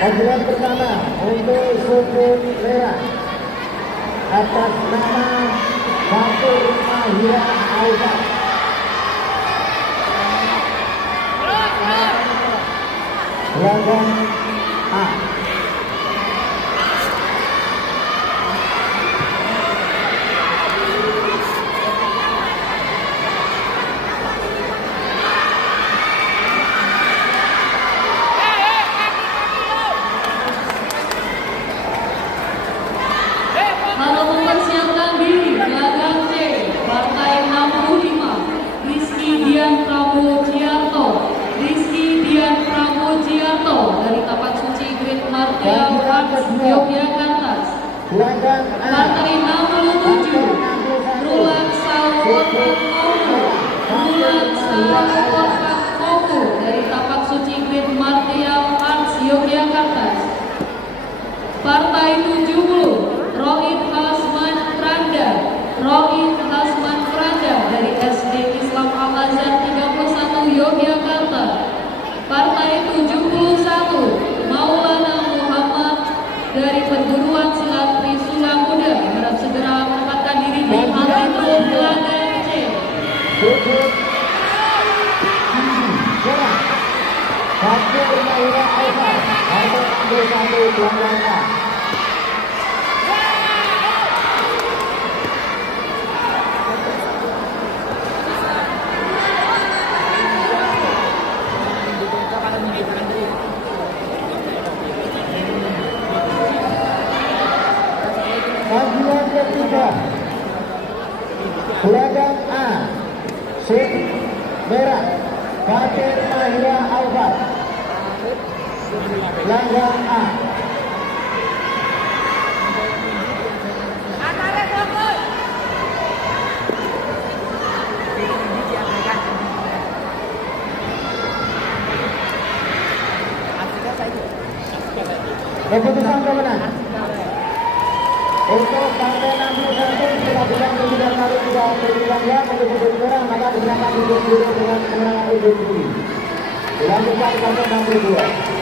Panggilan pertama untuk suku merah atas nama Fatur Mahira Aufa. Lawan A. Lalu mempersiapkan diri belakang C, partai 65, Rizky Dian Prabowo Ciarto. Rizky Dian Prabowo Ciarto dari Tapak Suci Great Martia Arts Yogyakarta. Partai 67, Rulan Salwotan Koko dari Tapak Suci Great Martia Arts Yogyakarta. Partai 70, Rohit Hasman Pranda. Rohit Hasman Pranda dari SD Islam Al-Azhar 31 Yogyakarta. Partai 71, Maulana Muhammad dari Perguruan Silat Trisula Muda harap segera menempatkan diri di antrean belakang C. Fatur Mahira Aufa, harus ambil satu pelanggan A. Panggilan ketiga, belakang A, sip merah, Fatur Mahira Aufa, belakang A. Keputusan pemenang untuk partai 61 dilakukan pemilihan kali tidak berbilang ya untuk putih merah, maka dinyatakan duduk dengan kemenangan ujung. Dilanjutkan partai 62.